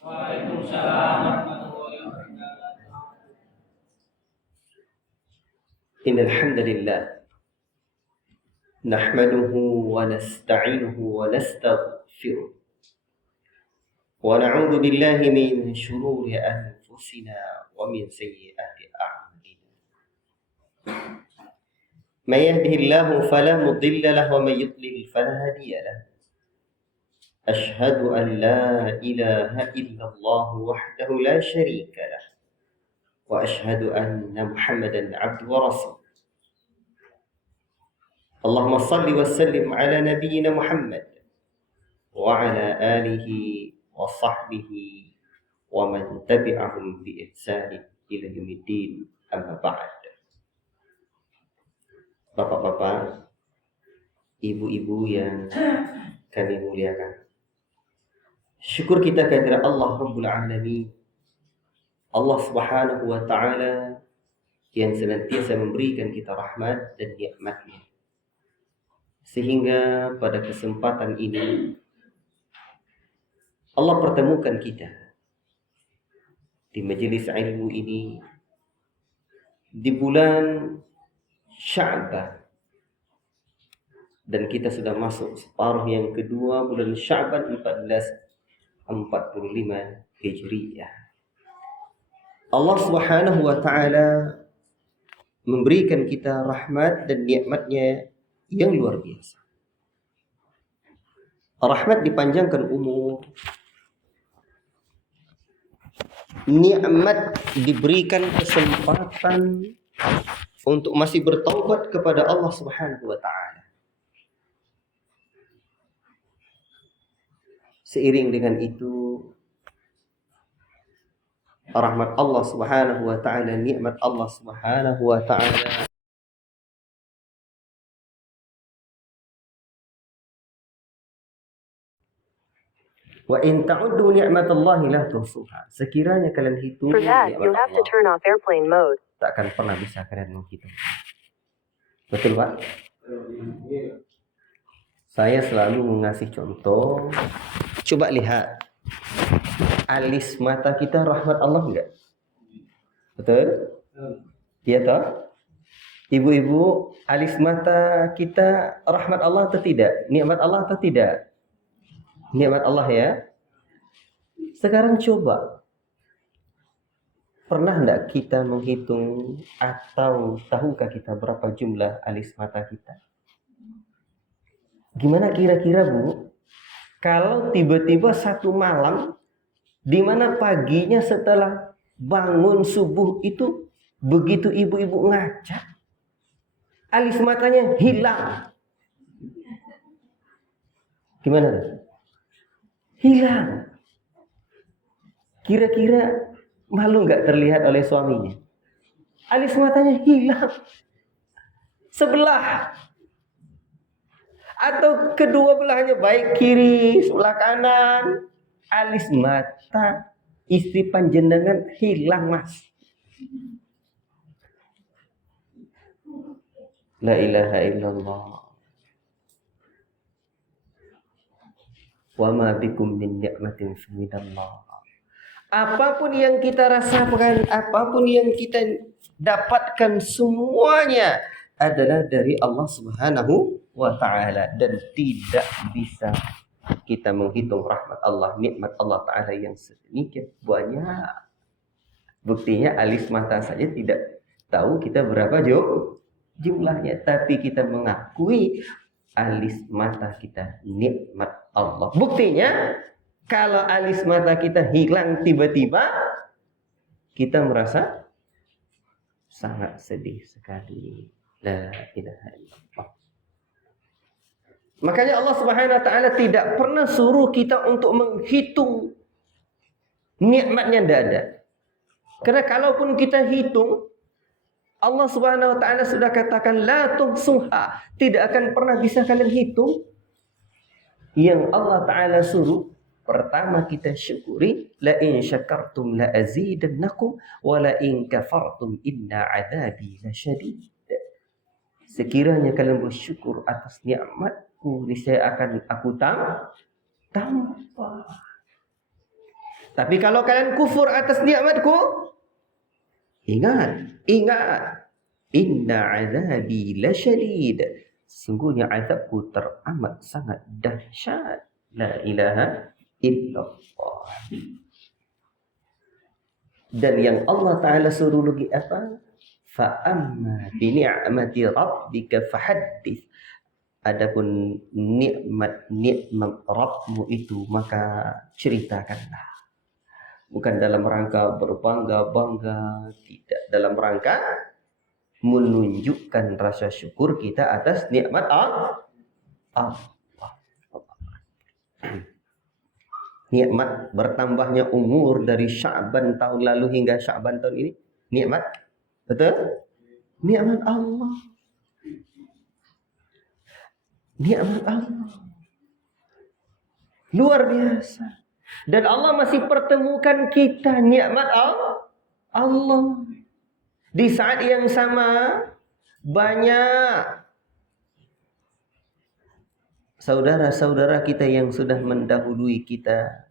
Waalaikumsalam warahmatullahi wabarakatuh. Innal hamdalillah nahmaduhu wa nasta'inuhu wa nastaghfiruh wa na'udzu billahi min shururi anfusina wa min sayyiati a'malina. May yahdihillahu fala mudilla lahu wa may yudlil fala hadiya lahu. Ashhadu an la ilaha illallah wahdahu la syarika lah wa ashhadu anna Muhammadan 'abduhu wa rasuluh. Allahumma salli wa sallim ala nabiyyina Muhammad wa ala alihi wa sahbihi wa man tabi'ahum bi ihsan ila yaumiddin, amma ba'd. Bapak-bapak, ibu-ibu yang kami muliakan, syukur kita kehadirat Allah Rabbul Alamin, Allah Subhanahu wa Ta'ala yang senantiasa memberikan kita rahmat dan nikmat-Nya, sehingga pada kesempatan ini Allah pertemukan kita di majelis ilmu ini di bulan Sya'ban, dan kita sudah masuk separuh yang kedua bulan Sya'ban 1445 Hijriyah. Allah Subhanahu wa Ta'ala memberikan kita rahmat dan nikmat-Nya yang luar biasa. Rahmat dipanjangkan umur, nikmat diberikan kesempatan untuk masih bertaubat kepada Allah Subhanahu wa Ta'ala. Seiring dengan itu, rahmat Allah Subhanahu wa Ta'ala, nikmat Allah Subhanahu wa Ta'ala wa in ta'uddu ni'matallahi la tuhsuha. Sekiranya kalian hitung nikmat Allah, tak akan pernah bisa kalian menghitung. Betul, Pak? Saya selalu mengasih contoh. Coba lihat, alis mata kita rahmat Allah enggak? Betul? Iya toh? Ibu-ibu, alis mata kita rahmat Allah atau tidak? Nikmat Allah atau tidak? Nikmat Allah ya. Sekarang coba, pernah enggak kita menghitung atau tahukah kita berapa jumlah alis mata kita? Gimana kira-kira, Bu? Kalau tiba-tiba satu malam, di mana paginya setelah bangun subuh itu, begitu ibu-ibu ngaca, alis matanya hilang. Gimana? Hilang. Kira-kira malu nggak terlihat oleh suaminya? Alis matanya hilang. Sebelah. Atau kedua belahnya, baik kiri, sebelah kanan. Alis mata istri panjenengan hilang, Mas. La ilaha illallah. Wa ma bikum min ni'matin faminallah. Apapun yang kita rasakan, apapun yang kita dapatkan, semuanya adalah dari Allah Subhanahu wa Ta'ala, dan tidak bisa kita menghitung rahmat Allah, nikmat Allah Ta'ala yang sedemikian banyak. Buktinya alis mata saja tidak tahu kita berapa jumlahnya, tapi kita mengakui alis mata kita nikmat Allah. Buktinya kalau alis mata kita hilang tiba-tiba, kita merasa sangat sedih sekali. La ilaha illallah. Makanya Allah Subhanahu wa Ta'ala tidak pernah suruh kita untuk menghitung nikmatnya, tidak ada. Karena kalaupun kita hitung, Allah Subhanahu wa Ta'ala sudah katakan la tuhsuha, tidak akan pernah bisa kalian hitung. Yang Allah Ta'ala suruh, pertama kita syukuri, la in syakartum la azidannakum wa la in kafartum inna adzabi lasyadid. Sekiranya kalian bersyukur atas nikmatku, niscaya akan aku tambah. Tapi kalau kalian kufur atas nikmatku, ingat, inna azabi lasyadid. Sungguhnya azabku teramat sangat dahsyat. La ilaha illallah. Dan yang Allah Ta'ala suruh lagi apa? Fa'amma bini'amati rabbika fahaddith. Adapun nikmat Rabbmu itu maka ceritakanlah. Bukan dalam rangka berbangga-bangga, tidak dalam rangka menunjukkan rasa syukur kita atas nikmat Allah. Nikmat bertambahnya umur dari Sya'ban tahun lalu hingga Sya'ban tahun ini, nikmat, betul? Nikmat Allah. Nikmat Allah. Luar biasa. Dan Allah masih pertemukan kita nikmat Allah. Di saat yang sama banyak saudara-saudara kita yang sudah mendahului kita,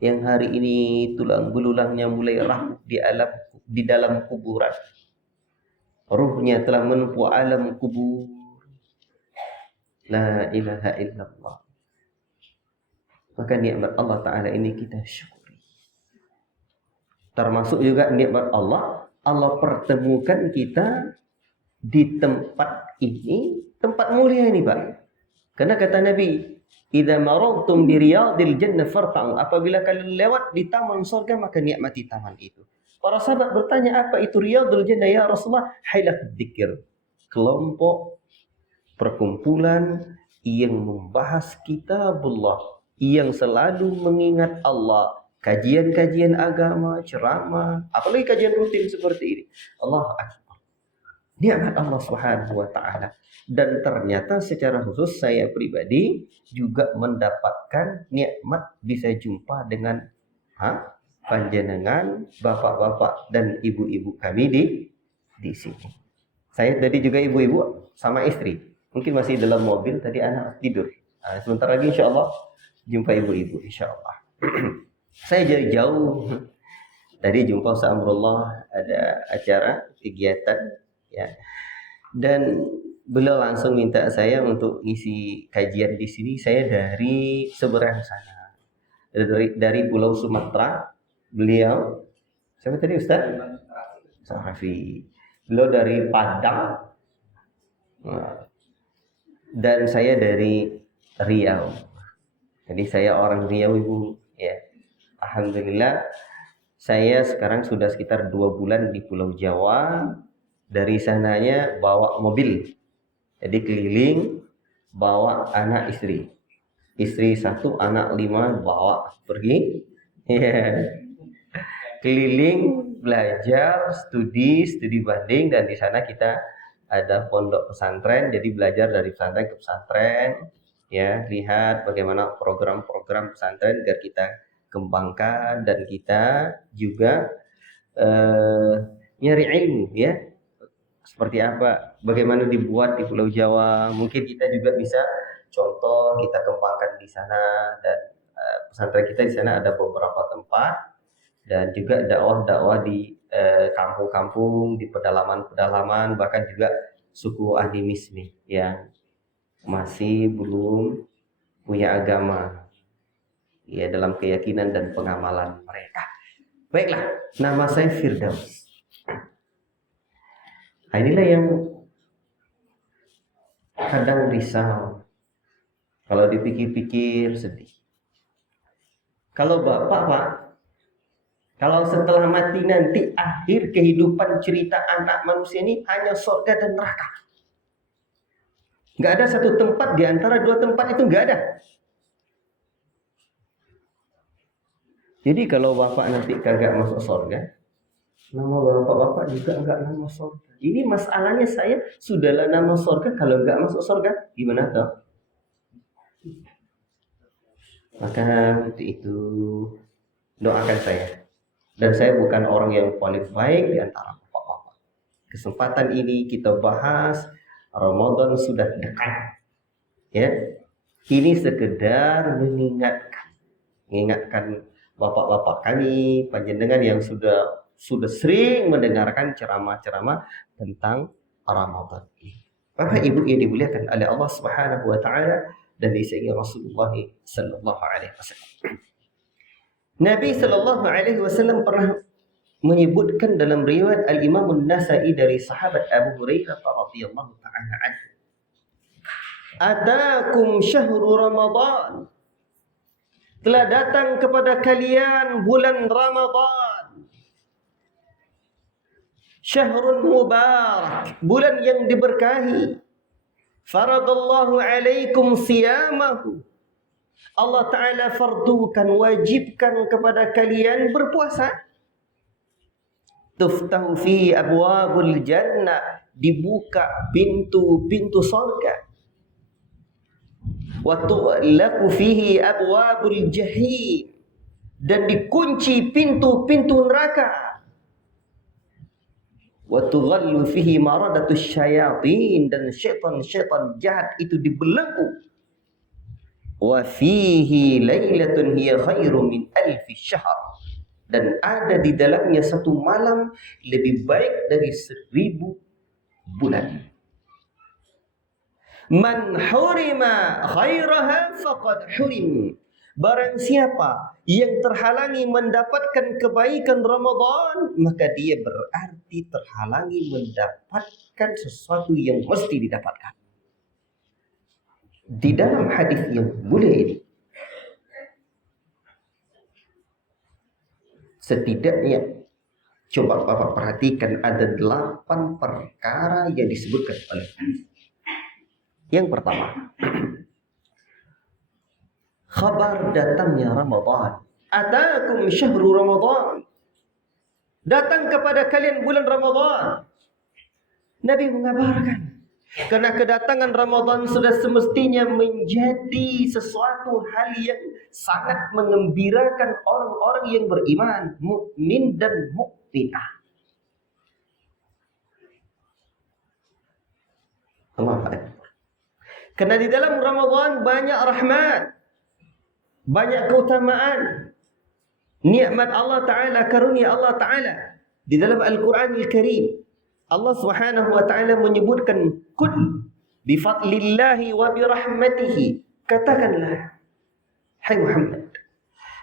yang hari ini tulang belulangnya mulai rapuh di dalam kuburan. Ruhnya telah menempuh alam kubur. La ilaha illallah. Maka nikmat Allah Ta'ala ini kita syukuri. Termasuk juga nikmat Allah, Allah pertemukan kita di tempat ini, tempat mulia ini, Pak. Karena kata Nabi, idza marartum bi riyadil jannah farta'u. Apabila kalian lewat di taman surga, maka nikmati taman itu. Para sahabat bertanya, apa itu riyadul jannah ya Rasulullah? Halaqud dzikir. Kelompok perkumpulan yang membahas kitabullah, yang selalu mengingat Allah, kajian-kajian agama, ceramah, apalagi kajian rutin seperti ini. Allah Akbar. Nikmat Allah Subhanahu wa taala. Dan ternyata secara khusus saya pribadi juga mendapatkan nikmat bisa jumpa dengan panjenengan, bapak-bapak dan ibu-ibu kami di sini. Saya tadi juga ibu-ibu sama istri. Mungkin masih dalam mobil, tadi anak tidur. Sebentar lagi insya Allah jumpa ibu-ibu insya Allah. Saya jadi jauh. Tadi jumpa Ustaz Amrullah, ada acara kegiatan ya. Dan beliau langsung minta saya untuk ngisi kajian di sini. Saya dari seberang sana. Dari Pulau Sumatera. Beliau siapa tadi Ustaz? Ustaz Rafi. Beliau dari Padang. Dan saya dari Riau. Jadi saya orang Riau Ibu ya. Alhamdulillah saya sekarang sudah sekitar 2 bulan di Pulau Jawa. Dari sananya bawa mobil. Jadi keliling bawa anak istri. Istri 1, anak 5 bawa pergi. Ya. Keliling belajar, studi banding, dan di sana kita ada pondok pesantren, jadi belajar dari pesantren ke pesantren, ya, lihat bagaimana program-program pesantren agar kita kembangkan, dan kita juga nyari ilmu, ya, seperti apa, bagaimana dibuat di Pulau Jawa, mungkin kita juga bisa contoh kita kembangkan di sana, dan pesantren kita di sana ada beberapa tempat, dan juga dakwah-dakwah di kampung-kampung, di pedalaman-pedalaman, bahkan juga suku animisme yang masih belum punya agama ya dalam keyakinan dan pengamalan mereka. Baiklah, nama saya Firdaus. Nah, inilah yang kadang risau. Kalau dipikir-pikir sedih. Kalau Bapak, Pak, kalau setelah mati nanti akhir kehidupan cerita anak manusia ini hanya surga dan neraka. Nggak ada satu tempat di antara 2 tempat itu, nggak ada. Jadi kalau Bapak nanti kagak masuk surga, nama Bapak juga nggak nama surga. Ini masalahnya saya, sudahlah nama surga, kalau nggak masuk surga, gimana toh? Maka itu doakan saya. Dan saya bukan orang yang paling baik di antara bapak-bapak. Kesempatan ini kita bahas, Ramadan sudah dekat. Ya. Ini sekedar mengingatkan bapak-bapak kami, panjenengan yang sudah sering mendengarkan ceramah-ceramah tentang Ramadan ini. Bapak Ibu yang dimuliakan oleh Allah Subhanahu wa taala dan disayangi Rasulullah sallallahu alaihi wasallam. Nabi sallallahu alaihi wasallam pernah menyebutkan dalam riwayat Al-Imam An-Nasa'i dari sahabat Abu Hurairah radhiyallahu taala anhu. Atakum syahru Ramadan. Telah datang kepada kalian bulan Ramadan. Syahrun mubarak, bulan yang diberkahi. Faradallahu alaikum siyamahu. Allah Ta'ala fardukan, wajibkan kepada kalian berpuasa. Tuftahu fi abwabul jannah, dibuka pintu-pintu surga. Wa tughlaqu fihi abwabul jahim, dan dikunci pintu-pintu neraka. Wa tughallu fihi maradatus syayatin, dan syaitan-syaitan jahat itu dibelenggu. Wa fihi lailatun hiya khairu min alfi syahr, dan ada di dalamnya satu malam lebih baik dari 1000 bulan. Man hurima khairaha faqad hurim. Barang siapa yang terhalangi mendapatkan kebaikan Ramadan, maka dia berarti terhalangi mendapatkan sesuatu yang mesti didapatkan. Di dalam hadis yang mulia ini, setidaknya coba Bapak perhatikan, ada 8 perkara yang disebutkan oleh hadis. Yang pertama, khabar datangnya Ramadan. Atakum syahru Ramadan. Datang kepada kalian bulan Ramadan. Nabi mengabarkan, karena kedatangan Ramadan sudah semestinya menjadi sesuatu hal yang sangat mengembirakan orang-orang yang beriman, mukmin dan mukminah. Allahu Akbar. Karena di dalam Ramadan banyak rahmat, banyak keutamaan, nikmat Allah Ta'ala, karunia Allah Ta'ala. Di dalam Al-Quran Al-Karim, Allah Subhanahu wa Ta'ala menyebutkan, Kul bifadlillahi wa birahmatihi. Katakanlah, hai Muhammad,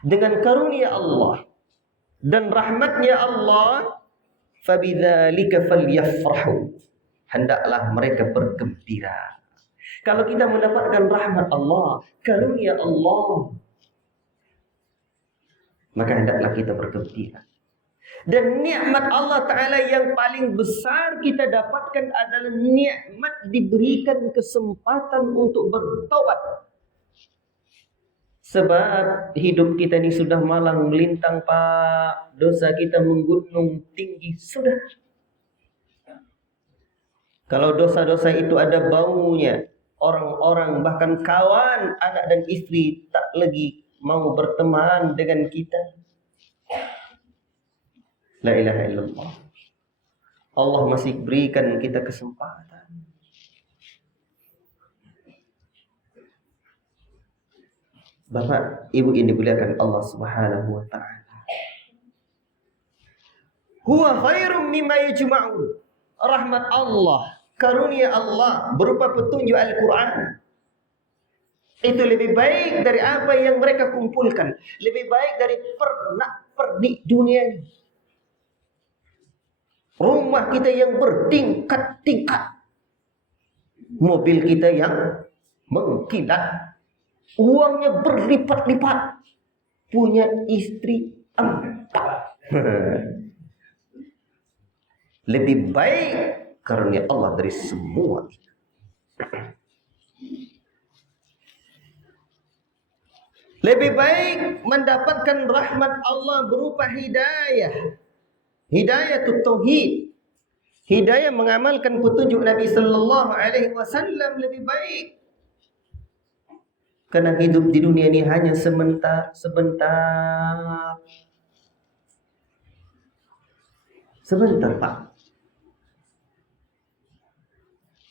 dengan karunia Allah dan rahmatnya Allah, fabidzalika falyafrahu, hendaklah mereka bergembira. Kalau kita mendapatkan rahmat Allah, karunia Allah, maka hendaklah kita bergembira. Dan nikmat Allah Ta'ala yang paling besar kita dapatkan adalah nikmat diberikan kesempatan untuk bertaubat. Sebab hidup kita ini sudah malang melintang, Pak. Dosa kita menggunung tinggi, sudah. Kalau dosa-dosa itu ada baunya, orang-orang bahkan kawan, anak dan istri tak lagi mau berteman dengan kita. La ilaha illallah. Allah masih berikan kita kesempatan. Bapak, Ibu yang dimuliakan Allah Subhanahu wa Ta'ala. Huwa khairum mimma yajma'un. Rahmat Allah, karunia Allah berupa petunjuk Al-Quran, itu lebih baik dari apa yang mereka kumpulkan, lebih baik dari pernak-pernik dunia ini. Rumah kita yang bertingkat-tingkat, mobil kita yang mengkilat, uangnya berlipat-lipat, punya istri 4. Lebih baik karunia Allah dari semua itu. Lebih baik mendapatkan rahmat Allah berupa hidayah. Hidayatut tauhid. Hidayah mengamalkan petunjuk Nabi sallallahu alaihi wasallam lebih baik. Karena hidup di dunia ini hanya sebentar. Sebentar, Pak.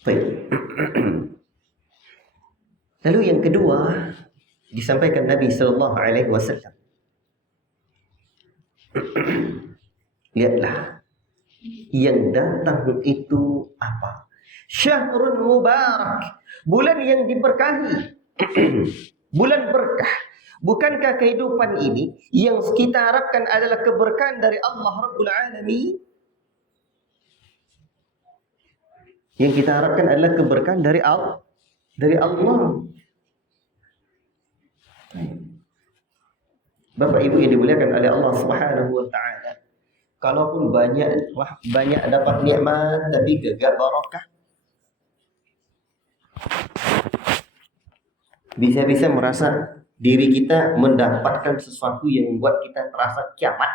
Baik. Lalu yang kedua disampaikan Nabi sallallahu alaihi wasallam, Lihatlah yang datang itu apa? Syahrun mubarak, bulan yang diberkahi. Bulan berkah. Bukankah kehidupan ini yang kita harapkan adalah keberkahan dari Allah Rabbul Alamin? Yang kita harapkan adalah keberkahan dari Allah. Bapak Ibu yang dimuliakan oleh Allah Subhanahu wa taala. Kalaupun banyak dapat nikmat tapi gagal barakah. Bisa-bisa merasa diri kita mendapatkan sesuatu yang membuat kita terasa kiamat.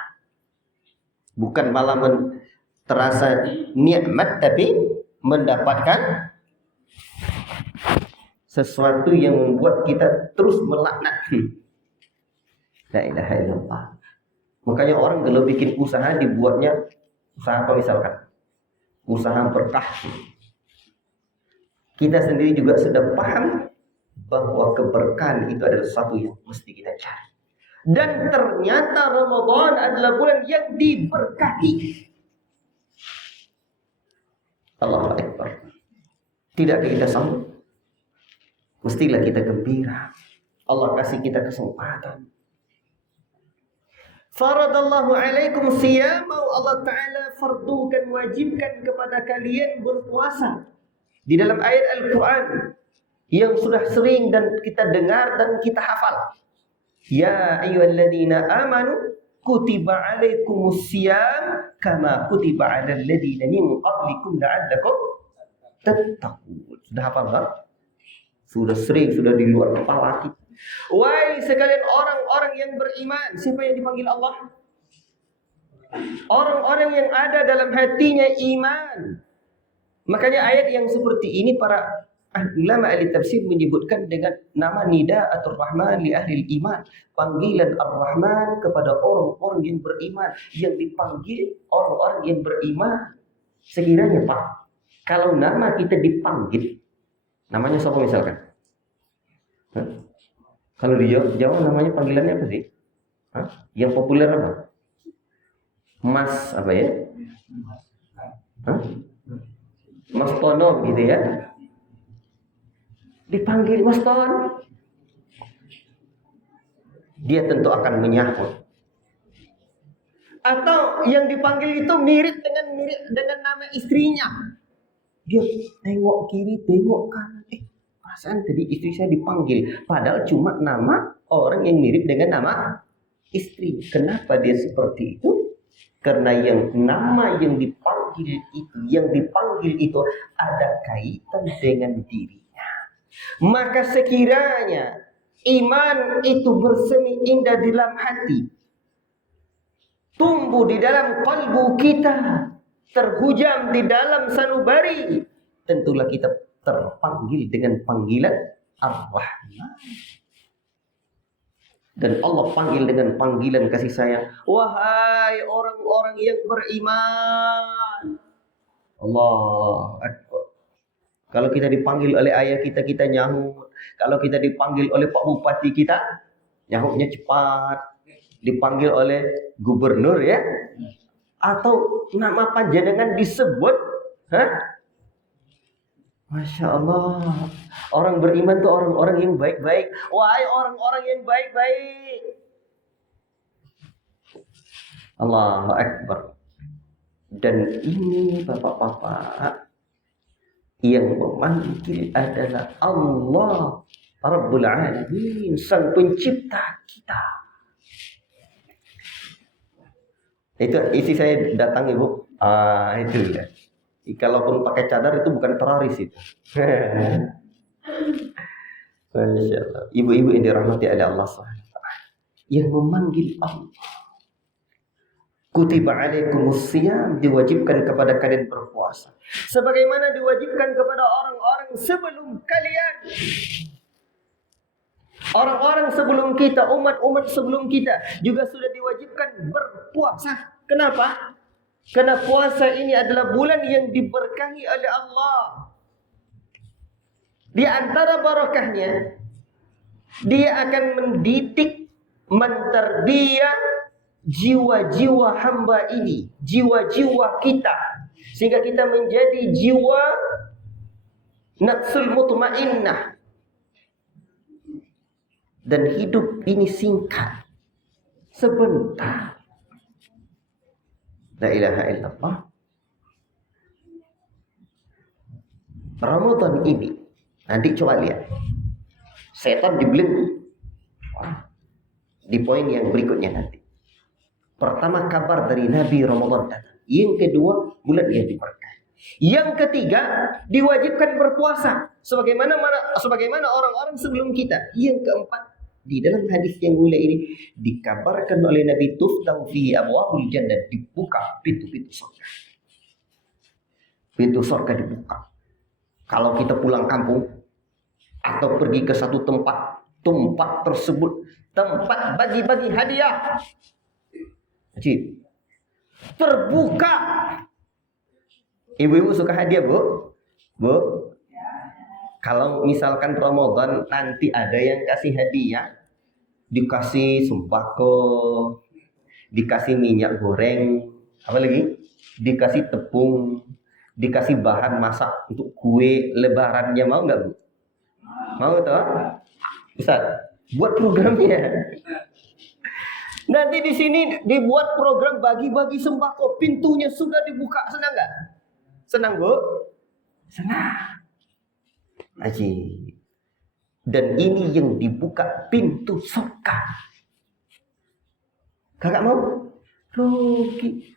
Bukan malah terasa nikmat tapi mendapatkan sesuatu yang membuat kita terus melaknat. La ilaha illallah. Makanya orang kalau bikin usaha dibuatnya usaha apa misalkan? Usaha berkah. Kita sendiri juga sudah paham bahwa keberkahan itu adalah sesuatu yang mesti kita cari. Dan ternyata Ramadan adalah bulan yang diberkati. Allahu Akbar. Tidakkah kita sambut? Mestilah kita gembira. Allah kasih kita kesempatan. Faradallahu alaikum siyama, Allah Ta'ala fardukan, wajibkan kepada kalian berpuasa. Di dalam ayat Al-Quran yang sudah sering dan kita dengar dan kita hafal. Ya ayyuhalladzina amanu kutiba alaikumus siyam kama kutiba alal ladzina min qablikum la'allakum tattaqun. Sudah hafal kan? Sudah sering, sudah di luar kepala kita. Wahai sekalian orang-orang yang beriman. Siapa yang dipanggil Allah? Orang-orang yang ada dalam hatinya iman. Makanya ayat yang seperti ini para ulama ahli tafsir menyebutkan dengan nama nida'atul rahman li ahli iman. Panggilan ar-Rahman kepada orang-orang yang beriman. Yang dipanggil orang-orang yang beriman. Sekiranya Pak, kalau nama kita dipanggil, namanya siapa misalkan? Hah? Kalau di Jawa namanya panggilannya apa sih? Hah? Yang populer apa? Mas apa ya? Hah? Mas Tono gitu ya. Dipanggil Mas Ton, dia tentu akan menyahut. Atau yang dipanggil itu mirip dengan nama istrinya. Dia tengok kiri, tengok kanan. Perasaan tadi istri saya dipanggil, padahal cuma nama orang yang mirip dengan nama istri. Kenapa dia seperti itu? Karena nama yang dipanggil itu ada kaitan dengan dirinya. Maka sekiranya iman itu bersemi indah di dalam hati, tumbuh di dalam kalbu kita, terhujam di dalam sanubari, tentulah kita terpanggil dengan panggilan Ar-Rahman. Dan Allah panggil dengan panggilan kasih sayang. Wahai orang-orang yang beriman. Allah Akbar. Kalau kita dipanggil oleh ayah kita, kita nyahut. Kalau kita dipanggil oleh Pak Bupati kita, nyahutnya cepat. Dipanggil oleh gubernur ya. Atau nama panjenengan disebut, Masya Allah. Orang beriman itu orang-orang yang baik-baik. Wahai orang-orang yang baik-baik. Allahu Akbar. Dan ini bapak-bapak, yang memanggil adalah Allah Rabbul Alamin, Sang Pencipta kita. Itu isi saya datang Ibu. Itu ya. Kalaupun pakai cadar itu bukan teroris itu. Masya Allah. Ibu-ibu yang dirahmati oleh Allah SWT, yang memanggil Allah. Kutiba alaikumus siyam, diwajibkan kepada kalian berpuasa. Sebagaimana diwajibkan kepada orang-orang sebelum kalian. Orang-orang sebelum kita, umat-umat sebelum kita juga sudah diwajibkan berpuasa. Kenapa? Karena puasa ini adalah bulan yang diberkahi oleh Allah. Di antara barakahnya, dia akan mendidik, mentarbiyah jiwa-jiwa hamba ini, jiwa-jiwa kita, sehingga kita menjadi jiwa nafsul mutmainnah. Dan hidup ini singkat, sebentar. La ilaha illallah. Ramadan ini, nanti coba lihat, setan dibelenggu. Di poin yang berikutnya nanti. Pertama, kabar dari Nabi Ramadan datang. Yang kedua, bulan yang diberkahi. Yang ketiga, diwajibkan berpuasa sebagaimana orang-orang sebelum kita. Yang keempat, di dalam hadis yang mulia ini dikabarkan oleh Nabi, tuftahu fihi abwabul jannah, dibuka pintu-pintu surga. Pintu surga dibuka. Kalau kita pulang kampung atau pergi ke satu tempat tersebut tempat bagi-bagi hadiah, terbuka. Ibu-ibu suka hadiah, Bu? Bu? Kalau misalkan Ramadan nanti ada yang kasih hadiah, dikasih sembako, dikasih minyak goreng, apa lagi? Dikasih tepung, dikasih bahan masak untuk kue lebarannya, mau nggak, Bu? Mau toh? Ustaz, buat programnya. Nanti di sini dibuat program bagi-bagi sembako, pintunya sudah dibuka, senang nggak? Senang, Bu? Senang. Aji. Dan ini yang dibuka pintu surga. Kakak mau? Rugi.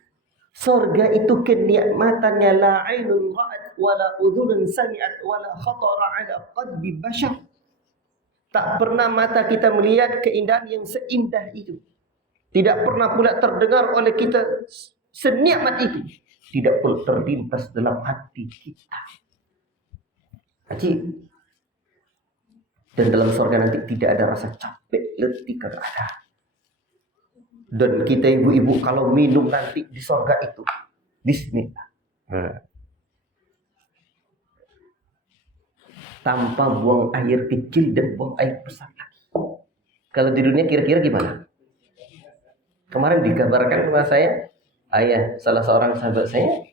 Surga itu kenikmatannya la ainun ra'at wala udhunun sami'at wala khatara ala qalbi bashar. Tak pernah mata kita melihat keindahan yang seindah itu. Tidak pernah pula terdengar oleh kita senikmat itu. Tidak pun terlintas dalam hati kita. Ajib. Dan dalam surga nanti tidak ada rasa capek, letih, kagak ada. Dan kita ibu-ibu kalau minum nanti di surga itu, bismillah. Tanpa buang air kecil dan buang air besar lagi. Kalau di dunia kira-kira gimana? Kemarin dikabarkan kepada saya, ayah salah seorang sahabat saya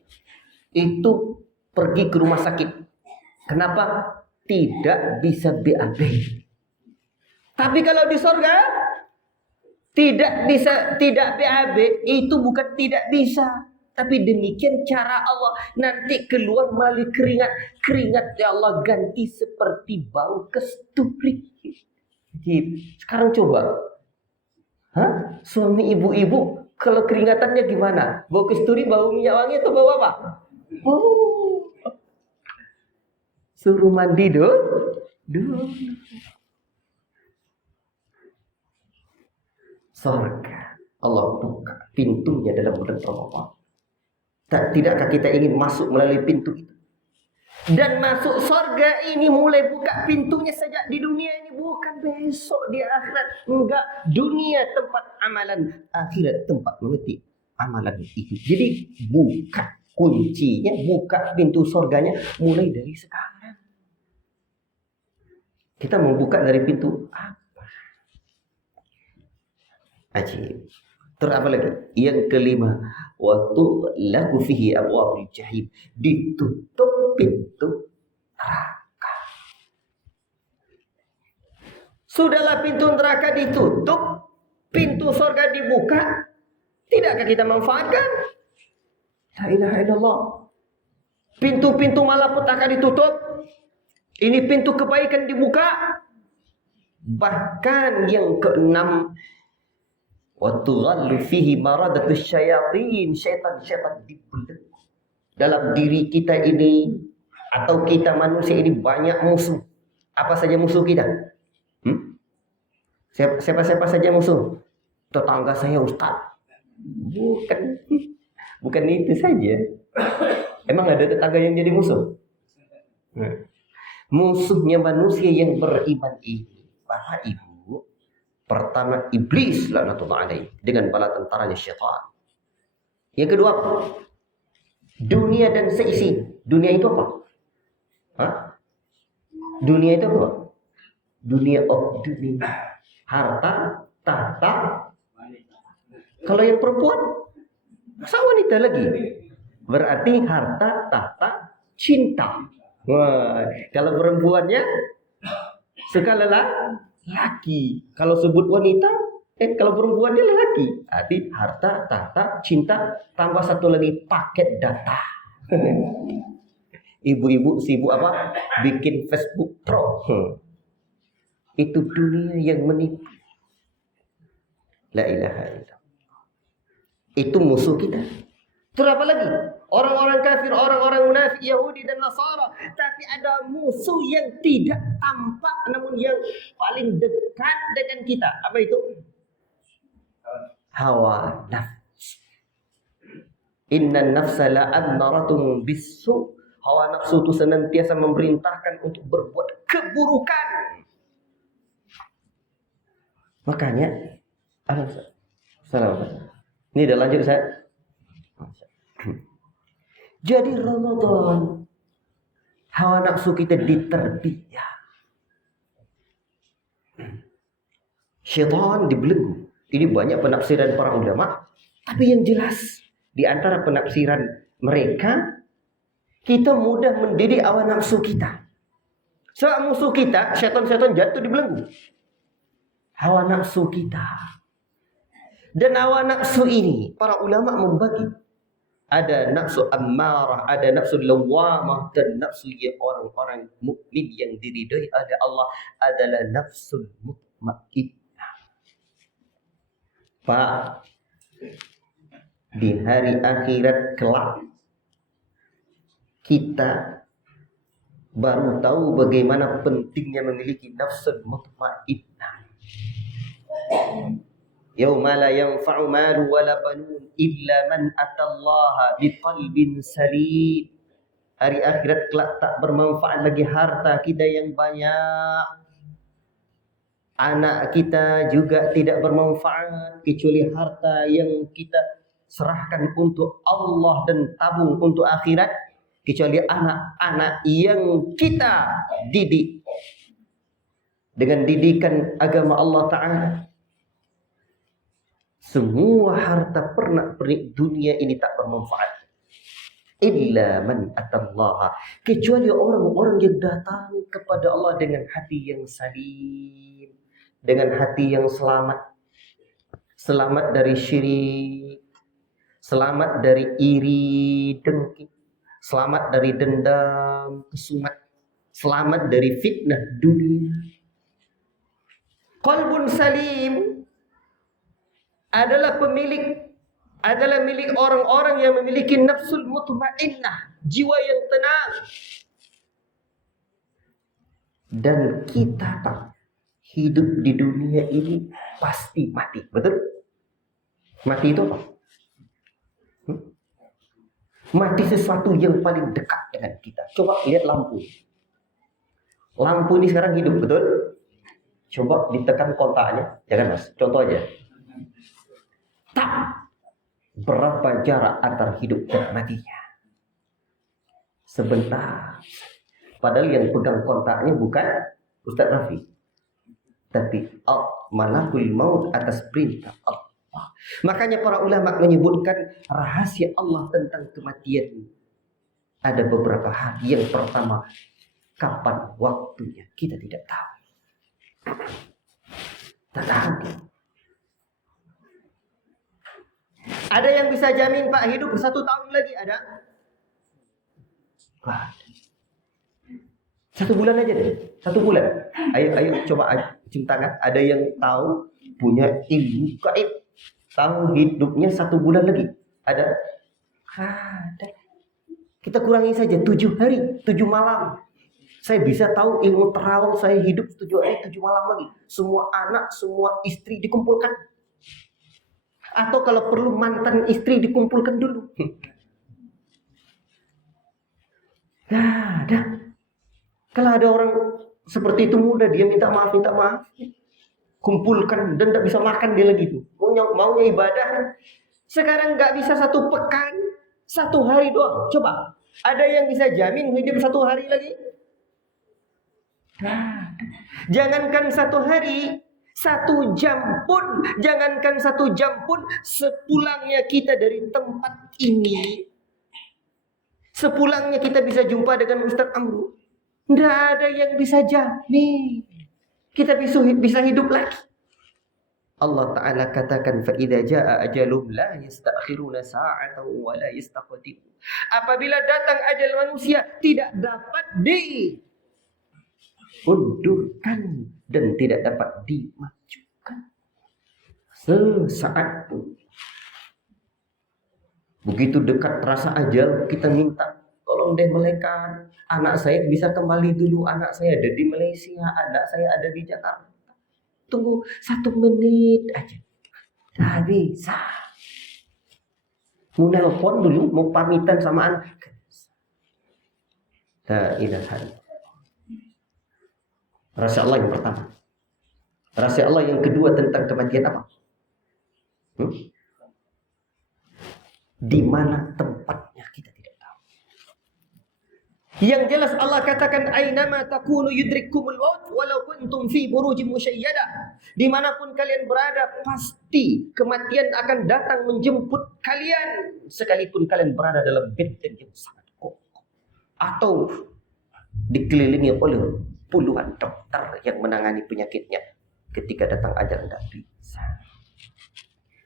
itu pergi ke rumah sakit. Kenapa? Tidak bisa BAB. Tapi kalau di surga tidak BAB, itu bukan tidak bisa. Tapi demikian cara Allah, nanti keluar melalui keringat. Keringat ya Allah ganti seperti bau kesturi. Sekarang coba, suami ibu-ibu kalau keringatannya gimana? Bau kesturi, bau minyak wangi atau bau apa? Suruh mandi dulu. Surga Allah buka pintunya dalam bulan Ramadan. Tidakkah kita ingin masuk melalui pintu itu? Dan masuk surga ini mulai buka pintunya sejak di dunia ini, bukan besok di akhirat. Enggak, dunia tempat amalan, akhirat tempat memetik amalan itu. Jadi buka kuncinya, buka pintu surganya mulai dari sekarang. Kita mau buka dari pintu apa? Ajib. Terus apa lagi? Yang kelima, waktu lagu fihi abwabul jahim, ditutup pintu neraka. Sudahlah pintu neraka ditutup, pintu surga dibuka, tidakkah kita manfaatkan? La ilaha illallah. Pintu-pintu malapetaka ditutup, ini pintu kebaikan dibuka. Bahkan yang keenam, wa tughallu fihi maradatus syayatin, syaitan-syaitan dibelenggu. Dalam diri kita ini atau kita manusia ini banyak musuh. Apa saja musuh kita? Siapa saja musuh? Tetangga saya Ustaz. Bukan itu saja. Emang ada tetangga yang jadi musuh? Musuhnya manusia yang beriman ini, para ibu, pertama iblis laknatullah alaihi dengan bala tentaranya syaitan. Yang kedua, dunia dan seisi. Dunia itu apa? Dunia itu apa? Dunia, harta, tahta, Kalau yang perempuan, masa wanita lagi? Berarti harta, tahta, cinta. Wah, kalau perempuannya suka lelaki. Kalau sebut wanita, kalau perempuannya lelaki. Berarti harta, tahta, cinta, tambah satu lagi paket data. Ibu-ibu sibuk apa? Bikin Facebook Pro. Itu dunia yang menipu. La ilaha illallah. Itu musuh kita. Terus apa lagi? Orang-orang kafir, orang-orang munafik, Yahudi dan Nasara. Tapi ada musuh yang tidak tampak, namun yang paling dekat dengan kita. Apa itu? Hawa nafsu. Inna nafsa la'ammaratun bisu. Hawa nafsu itu senantiasa memerintahkan untuk berbuat keburukan. Makanya, Assalamualaikum. Ini udah lanjut saya. Jadi Ramadan, hawa nafsu kita diterbiah. Syaitan dibelenggu. Ini banyak penafsiran para ulama, tapi yang jelas di antara penafsiran mereka, kita mudah mendidik hawa nafsu kita. Sebab musuh kita, syaitan-syaitan jatuh dibelenggu. Hawa nafsu kita. Dan hawa nafsu ini para ulama membagi. Ada nafsu ammarah, ada nafsu lawamah, dan nafsu yang orang-orang mukmin yang diridhai oleh Allah adalah nafsul mutmainnah. Pak, di hari akhirat kelak kita baru tahu bagaimana pentingnya memiliki nafsul mutmainnah. Yauma la yanfa'u malu wala banun illa man atallaha biqalbin salim. Hari akhirat kelak tak bermanfaat lagi harta kita yang banyak. Anak kita juga tidak bermanfaat kecuali harta yang kita serahkan untuk Allah dan tabung untuk akhirat, kecuali anak-anak yang kita didik dengan didikan agama Allah Ta'ala. Semua harta pernak-pernik dunia ini tak bermanfaat. Illa man atallaha. Kecuali orang-orang yang datang kepada Allah dengan hati yang salim. Dengan hati yang selamat. Selamat dari syirik. Selamat dari iri, dengki. Selamat dari dendam, kesumat. Selamat dari fitnah dunia. Qalbun salim adalah milik orang-orang yang memiliki nafsul mutmainnah, jiwa yang tenang. Dan kita tak hidup di dunia ini pasti mati, betul? Mati itu apa? Mati sesuatu yang paling dekat dengan kita. Coba lihat lampu. Lampu ini sekarang hidup, betul? Coba ditekan kontaknya, jangan mas, contoh aja. Tak berapa jarak antara hidup dan matinya? Sebentar. Padahal yang pegang kontaknya bukan Ustaz Rafi, tapi malakul maut atas perintah Allah. Makanya para ulama menyebutkan rahasia Allah tentang kematian. Ada beberapa hal. Yang pertama, kapan waktunya kita tidak tahu. Tak tahu. Ada yang bisa jamin Pak hidup 1 tahun lagi? Ada? Wah. 1 bulan aja deh. 1 bulan. Ayo coba cium tangan. Ada yang tahu, punya ilmu gaib, tahu hidupnya 1 bulan lagi? Ada? Ada. Kita kurangi saja 7 hari, 7 malam. Saya bisa tahu ilmu terawang, saya hidup 7 hari, 7 malam lagi. Semua anak, semua istri dikumpulkan. Atau kalau perlu mantan istri dikumpulkan dulu. Nah, dah. Kalau ada orang seperti itu mudah, dia minta maaf. Kumpulkan dan tidak bisa makan dia lagi tuh. Maunya ibadah. Sekarang nggak bisa 1 pekan, 1 hari doang. Coba, ada yang bisa jamin hidup 1 hari lagi? Nah, jangankan 1 hari, 1 jam pun, jangankan 1 jam pun, sepulangnya kita dari tempat ini, sepulangnya kita bisa jumpa dengan Ustaz Amru, tidak ada yang bisa jamin kita bisa hidup lagi. Allah Ta'ala katakan, فَإِذَا جَاءَ أَجَلُهُمْ لَا يَسْتَأْخِرُونَ سَاعَةً وَلَا يَسْتَقْدِمُونَ. Apabila datang ajal manusia, tidak dapat diundurkan dan tidak dapat dimajukan sesaat pun. Begitu dekat rasa ajal, kita minta, tolong deh malaikat, anak saya bisa kembali dulu, anak saya ada di Malaysia, anak saya ada di Jakarta. Tunggu 1 menit aja. Tak bisa. Mau nelpon dulu, mau pamitan sama anak. La ilaha illallah. Rahasia Allah yang pertama. Rahasia Allah yang kedua tentang kematian apa? Di mana tempatnya kita tidak tahu. Yang jelas Allah katakan, ainama takunu yudrikkumul maut walau kuntum fi burujin musyayyada. Dimanapun kalian berada, pasti kematian akan datang menjemput kalian, sekalipun kalian berada dalam benteng yang sangat kokoh atau dikelilingi oleh puluhan dokter yang menangani penyakitnya. Ketika datang ajal tidak bisa.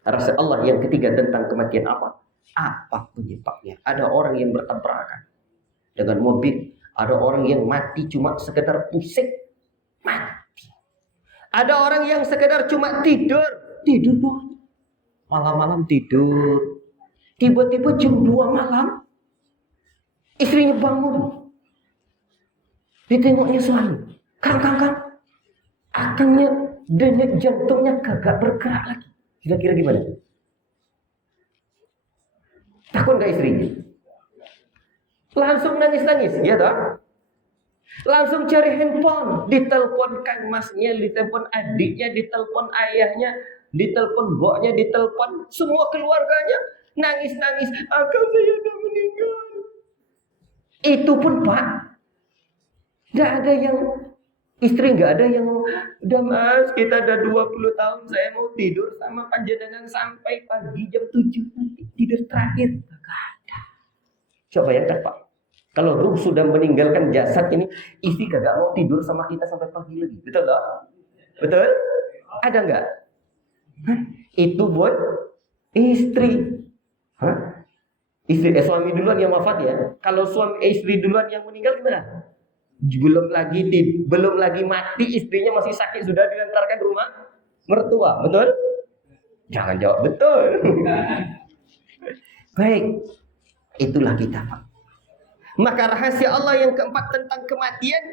Rahasia Allah yang ketiga tentang kematian apa? Apa penyebabnya? Ada orang yang bertabrakan dengan mobil, ada orang yang mati cuma sekedar pusing, mati. Ada orang yang sekedar cuma tidur doang. Malam-malam tidur. Tiba-tiba jam 2 malam istrinya bangun. Ditengoknya suami, Kang. Akangnya denyut jantungnya kagak bergerak lagi. Kira-kira gimana? Takut gak istrinya? Langsung nangis-nangis, ya toh? Langsung cari handphone, ditelepon kang masnya, ditelepon adiknya, ditelepon ayahnya, ditelepon boknya, ditelepon semua keluarganya, nangis-nangis, akang saya udah meninggal. Itu pun Pak, nggak ada yang istri, nggak ada yang udah mas, kita udah 20 tahun saya mau tidur sama panjenengan sampai pagi jam 7 nanti tidur terakhir. Nggak ada. Coba ya Pak, kalau ruh sudah meninggalkan jasad ini, istri kagak mau tidur sama kita sampai pagi lagi, betul loh? Betul? Ada nggak? Itu buat istri. Istri suami duluan yang wafat ya. Kalau suami istri duluan yang meninggal gimana? Belum lagi mati istrinya masih sakit sudah diantarkan rumah mertua, betul? Jangan jawab betul. Baik, itulah kita Pak. Maka rahasia Allah yang keempat tentang kematian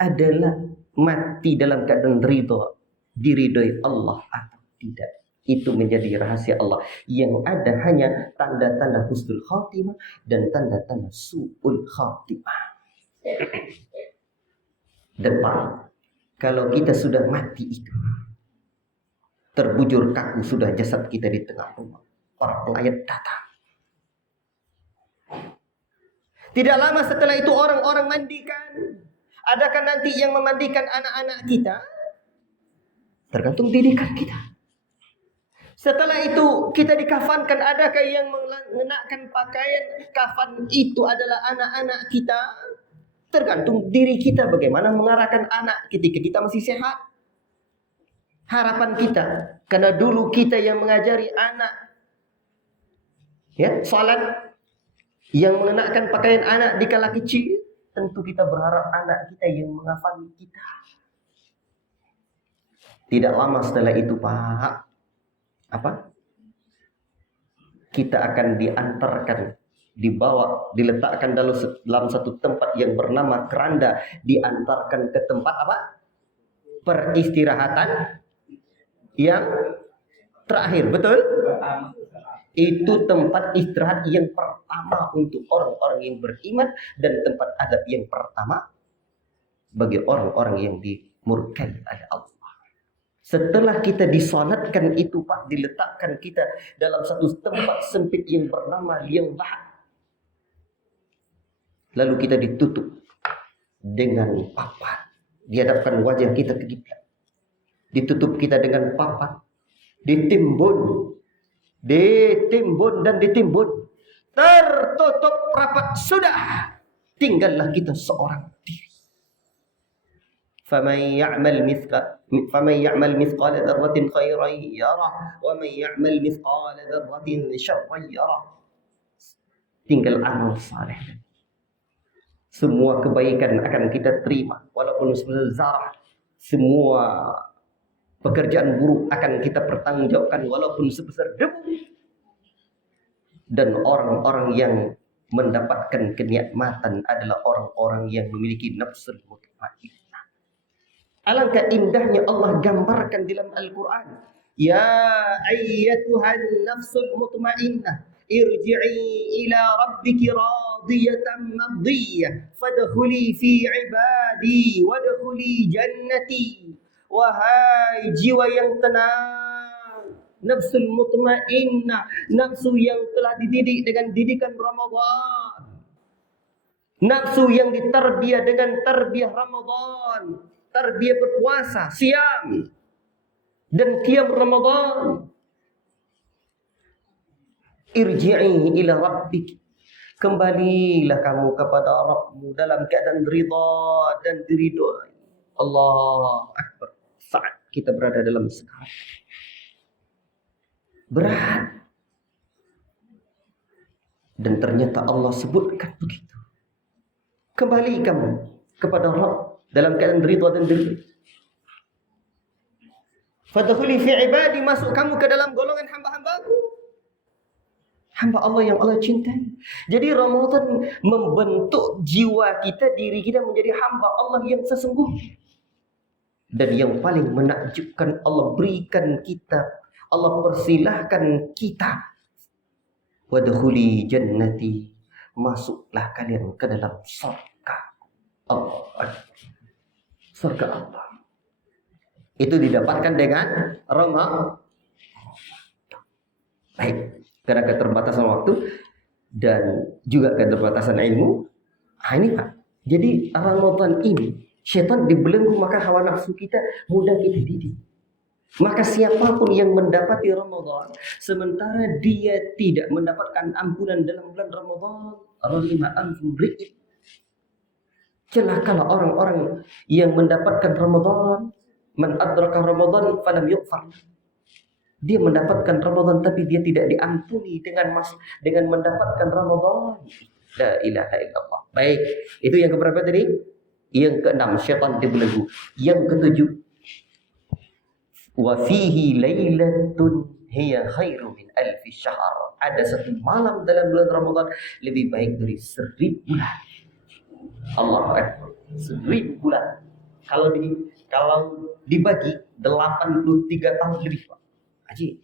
adalah mati dalam keadaan ridho, diridhoi Allah atau tidak. Itu menjadi rahasia Allah. Yang ada hanya tanda-tanda husnul khatimah dan tanda-tanda su'ul khatimah. Depan, kalau kita sudah mati itu, terbujur kaku sudah jasad kita di tengah rumah, para pelayat datang. Tidak lama setelah itu orang-orang mandikan. Adakah nanti yang memandikan anak-anak kita? Tergantung didikan kita. Setelah itu kita dikafankan. Adakah yang mengenakan pakaian kafan itu adalah anak-anak kita? Tergantung diri kita bagaimana mengarahkan anak ketika kita masih sehat. Harapan kita, karena dulu kita yang mengajari anak ya, salat, yang mengenakan pakaian anak di kala kecil, tentu kita berharap anak kita yang mengafani kita. Tidak lama setelah itu Pak, kita akan diantarkan, dibawa, diletakkan dalam satu tempat yang bernama keranda, diantarkan ke tempat peristirahatan yang terakhir, betul? Itu tempat istirahat yang pertama untuk orang-orang yang beriman dan tempat adab yang pertama bagi orang-orang yang dimurkai oleh Allah. Setelah kita disolatkan itu Pak, diletakkan kita dalam satu tempat sempit yang bernama liang lahat. Lalu kita ditutup dengan papan, dihadapkan wajah kita ke kiblat. Ditutup kita dengan papan, ditimbun dan ditimbun. Tertutup rapat sudah. Tinggallah kita seorang diri. فَمَنْ يَعْمَلْ مِثْقَالَ ذَرَّةٍ خَيْرًا يَرَهُ وَمَنْ يَعْمَلْ مِثْقَالَ ذَرَّةٍ شَرًّا يَرَهُ. Tinggal amal saleh. Semua kebaikan akan kita terima walaupun sebesar zarah. Semua pekerjaan buruk akan kita pertanggungjawabkan walaupun sebesar debu. Dan orang-orang yang mendapatkan kenikmatan adalah orang-orang yang memiliki nafsul mutmainnah. Alangkah indahnya Allah gambarkan dalam Al-Quran. Ya ayyatuhan nafsul mutmainnah, irji'i ila rabbiki radiyatan mardiyah, fadkhuli fi ibadi wadkhuli jannati. Wahai jiwa yang tenang, nafsul mutmainnah, nafsu yang telah dididik dengan didikan Ramadan, nafsu yang ditarbiyah dengan tarbiyah Ramadan, tarbiyah berpuasa, siam dan qiyam Ramadan. Irji'i ila rabbik, kembalilah kamu kepada Rabbmu dalam keadaan ridha dan diridhoi. Allah Akbar. Saat kita berada dalam sekarat berat, dan ternyata Allah sebutkan begitu. Kembali kamu kepada Rabb dalam keadaan ridha dan diridhoi. Fadkhuli fi ibadi, masuk kamu ke dalam golongan hamba-hambaku, hamba Allah yang Allah cintai. Jadi Ramadan membentuk jiwa kita, diri kita menjadi hamba Allah yang sesungguhnya. Dan yang paling menakjubkan, Allah berikan kita, Allah persilahkan kita, wadkhuli jannati, masuklah kalian ke dalam surga Allah. Surga Allah itu didapatkan dengan Ramadan. Baik, karena keterbatasan waktu dan juga keterbatasan ilmu. Ini Pak. Jadi Ramadan ini syaitan dibelenggu, maka hawa nafsu kita mudah kita didik. Maka siapapun yang mendapati Ramadan sementara dia tidak mendapatkan ampunan dalam bulan Ramadan, rahima anfum ri'id. Celakalah orang-orang yang mendapatkan Ramadan, man adraka Ramadan falam yughfar. Dia mendapatkan Ramadan tapi dia tidak diampuni dengan mendapatkan Ramadan. La ilaha illallah. Baik, itu yang keberapa tadi? Yang keenam, syaitan dibelenggu. Yang ketujuh, wa fihi lailatun hiya khairu min alfi syahr. Ada satu malam dalam bulan Ramadan lebih baik dari 1000 bulan. Allahu Akbar. 1000 bulan. Kalau dibagi 83 tahun lebih, Pak. Ajib.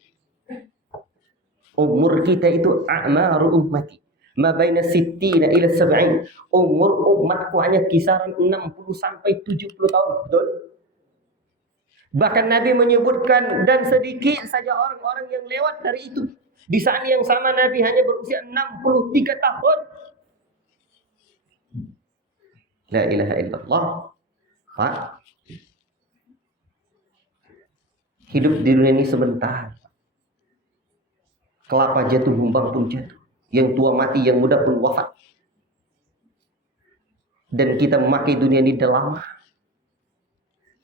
Umur kita itu a'maru ummati ma baina 60 ila 70. Umur umatku hanya kisaran 60 sampai 70 tahun. Betul? Bahkan Nabi menyebutkan, dan sedikit saja orang-orang yang lewat dari itu. Di saat yang sama Nabi hanya berusia 63 tahun. La ilaha illallah. Pak, hidup di dunia ini sebentar. Kelapa jatuh, bumbang pun jatuh. Yang tua mati, yang muda pun wafat. Dan kita memakai dunia ini dah lama.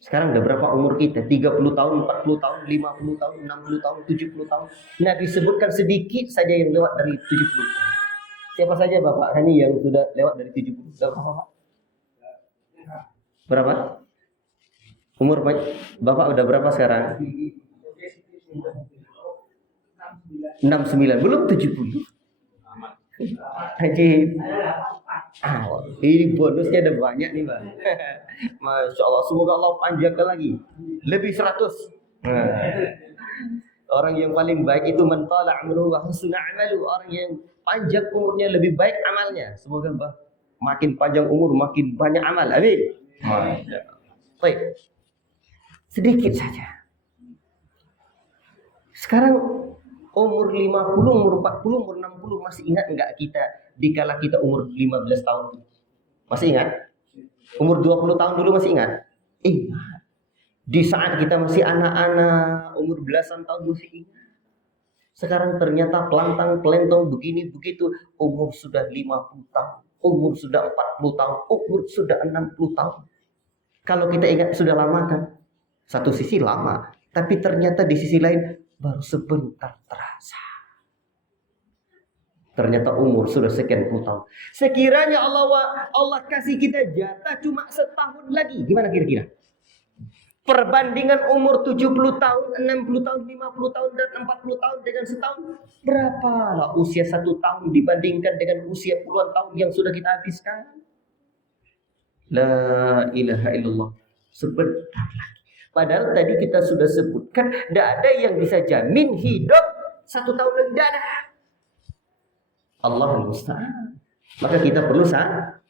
Sekarang udah berapa umur kita? 30 tahun, 40 tahun, 50 tahun, 60 tahun, 70 tahun. Nabi sebutkan sedikit saja yang lewat dari 70 tahun. Siapa saja Bapak kami yang sudah lewat dari 70 tahun? Berapa? Umur Bapak udah berapa sekarang? 69. Belum 70. Haji. Ini bonusnya ada banyak nih, Bang. Masya Allah. Semoga Allah panjangkan lagi. Lebih 100. Orang yang paling baik itu man tala umruhu wa husna amalu. Orang yang panjang umurnya lebih baik amalnya. Semoga makin panjang umur makin banyak amal. Amin. Baik. Sedikit saja. Sekarang umur 50, umur 40, umur 60 masih ingat enggak kita dikala kita umur 15 tahun? Masih ingat? Umur 20 tahun dulu masih ingat? Ingat. Di saat kita masih anak-anak, umur belasan tahun masih ingat. Sekarang ternyata pelantang pelentong begini begitu, umur sudah 50 tahun, umur sudah 40 tahun, umur sudah 60 tahun. Kalau kita ingat sudah lama kan? Satu sisi lama, tapi ternyata di sisi lain baru sebentar terasa. Ternyata umur sudah sekian puluh tahun. Sekiranya Allah kasih kita jatah cuma setahun lagi, gimana kira-kira? Perbandingan umur 70 tahun, 60 tahun, 50 tahun, dan 40 tahun dengan setahun. Berapalah usia 1 tahun dibandingkan dengan usia puluhan tahun yang sudah kita habiskan? La ilaha illallah. Sebentar lagi. Padahal tadi kita sudah sebutkan, tidak ada yang bisa jamin hidup 1 tahun lagi. Tidak ada. Allahul musta'an. Maka kita perlu sadar.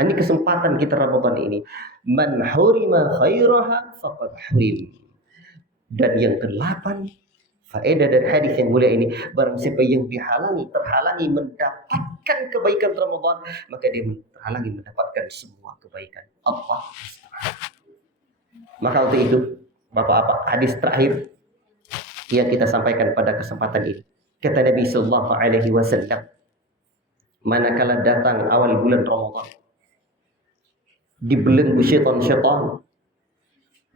Ini kesempatan kita Ramadan ini. Man hurima khairaha faqad hurim. Dan yang ke-8, faedah dari hadis yang mulia ini, barang siapa yang terhalangi mendapatkan kebaikan Ramadan, maka dia terhalangi mendapatkan semua kebaikan Allah. Maka untuk itu, Bapak-bapak, hadis terakhir yang kita sampaikan pada kesempatan ini. Kata Nabi sallallahu alaihi wasallam, manakala datang awal bulan Ramadan, dibelenggu syaitan-syaitan,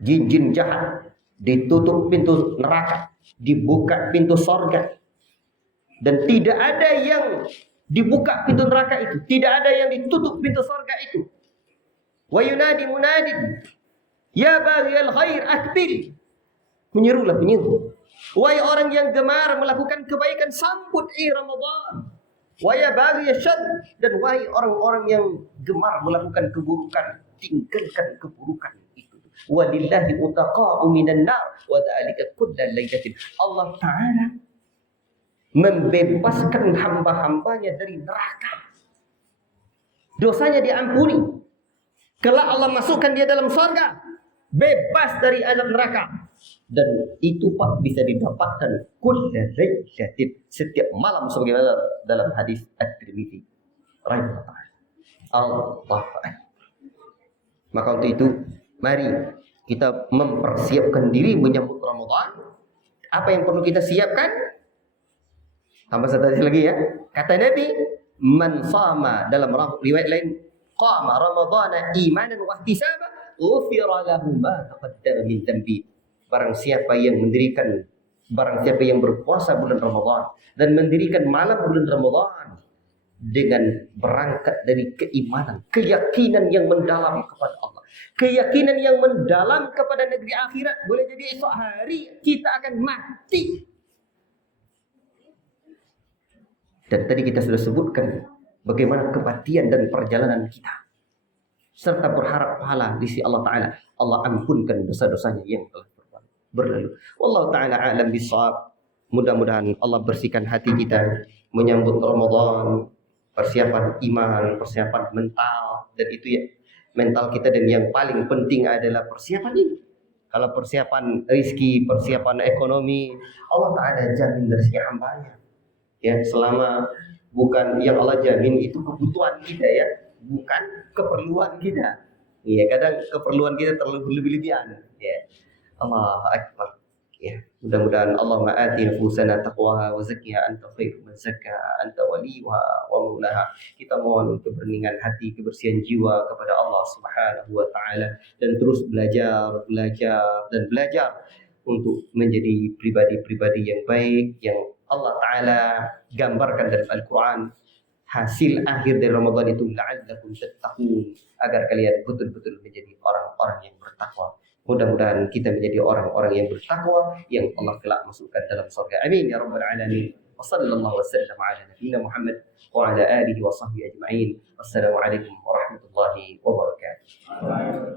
jin-jin jahat, ditutup pintu neraka, dibuka pintu sorga, dan tidak ada yang dibuka pintu neraka itu, tidak ada yang ditutup pintu sorga itu. Wa yunadi munadin, ya baghiyal khair akbil. Menyerulah penyeru, wahai orang yang gemar melakukan kebaikan, sambut Ramadan. Wa ya baghiyal syarr, dan wahai orang-orang yang gemar melakukan keburukan, tinggalkan keburukan itu. Walillahi utaqa'u minan nar wa dzalika kullal lailatin. Allah Ta'ala membebaskan hamba-hambanya dari neraka. Dosanya diampuni. Kelak Allah masukkan dia dalam surga, bebas dari azab neraka. Dan itu Pak bisa didapatkan kullal lailatin, setiap malam, sebagaimana dalam hadis At-Tirmidzi rahimahullah. Allah. Maka untuk itu, mari kita mempersiapkan diri menyambut Ramadan. Apa yang perlu kita siapkan? Tambah satu lagi ya. Kata Nabi, man sama, dalam riwayat lain, qama ramadhana imanan wa ihtisaban, ghufira lahu ma taqaddama min dhanbi. Barang siapa yang berpuasa bulan Ramadan dan mendirikan malam bulan Ramadan dengan berangkat dari keimanan, keyakinan yang mendalam kepada Allah, keyakinan yang mendalam kepada negeri akhirat, boleh jadi esok hari kita akan mati. Dan tadi kita sudah sebutkan bagaimana kematian dan perjalanan kita, serta berharap pahala di sisi Allah Ta'ala. Allah ampunkan dosa-dosanya yang telah berlalu. Wallahu ta'ala a'lam bissawab. Mudah-mudahan Allah bersihkan hati kita menyambut Ramadan, persiapan iman, persiapan mental, dan itu ya mental kita, dan yang paling penting adalah persiapan ini. Kalau persiapan rizki, persiapan ekonomi, Allah Ta'ala jamin rezeki hambanya. Ya, selama bukan yang Allah jamin itu kebutuhan kita ya, bukan keperluan kita. Ya, kadang keperluan kita terlalu berlebih-lebihan. Ya. Allah Akbar. Ya, mudah-mudahan Allah ma'ati nufusana taqwaha wa zakkiha anta khairu man zakkaha anta waliyuha wa maulaha. Kita mohon keberningan hati, kebersihan jiwa kepada Allah Subhanahu wa taala, dan terus belajar untuk menjadi pribadi-pribadi yang baik yang Allah Ta'ala gambarkan dalam Al-Quran. Hasil akhir dari Ramadan itu la'allakum tattaqun, agar kalian betul-betul menjadi orang-orang yang bertakwa. Mudah-mudahan kita menjadi orang-orang yang bertakwa yang Allah kelak masukkan dalam surga. Amin ya rabbal alamin. Wa sallallahu wasallam ala nabiyyina Muhammad wa ala alihi wa sahbihi ajma'in. Wassalamu alaikum warahmatullahi wabarakatuh.